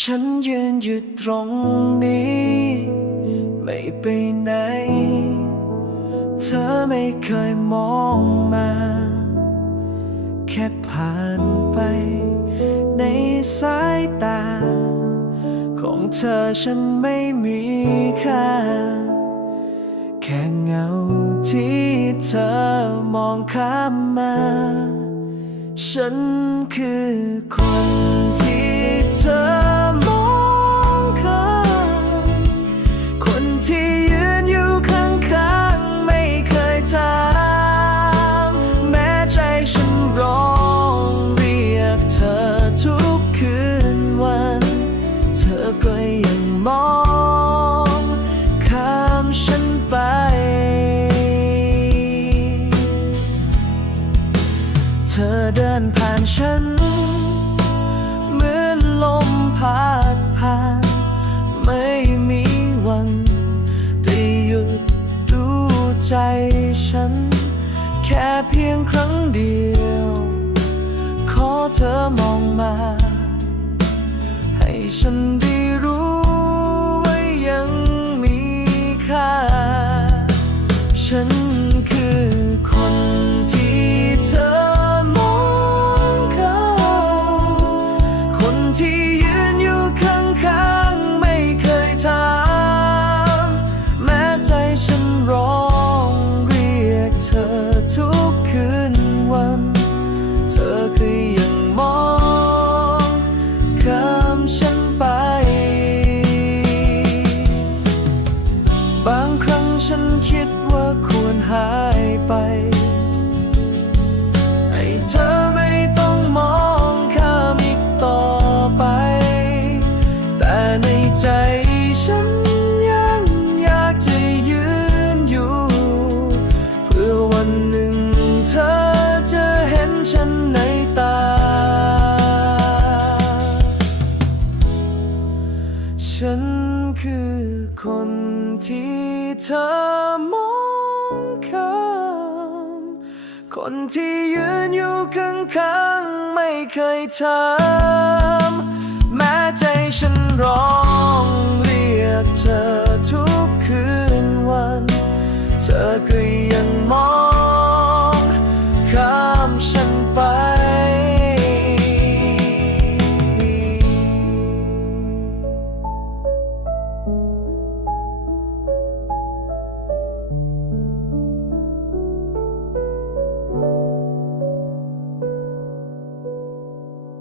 ฉันยืนอยู่ตรงนี้ ไม่ไปไหน เธอไม่เคยมองมา แค่ผ่านไป ในสายตา ของเธอฉันไม่มีค่า แค่เงาที่เธอมองข้ามมา ฉันคือคนที่เธอ เธอเดินผ่านฉัน เหมือนลมพัดผ่าน ไม่มีวันได้หยุดดูใจฉัน แค่เพียงครั้งเดียว ขอเธอมองมา ให้ฉันได้รู้ว่ายังมีค่า ฉันคือคน ฉันไป บางครั้งฉันคิดว่าควรหายไปให้เธอไม่ต้องมองข้ามอีกต่อไป แต่ในใจ คนที่เธอมองข้ามคนที่ยืนอยู่ข้างๆไม่เคยถามแม้ใจฉันร้องเรียกเธอทุกคืนวัน เธอคือ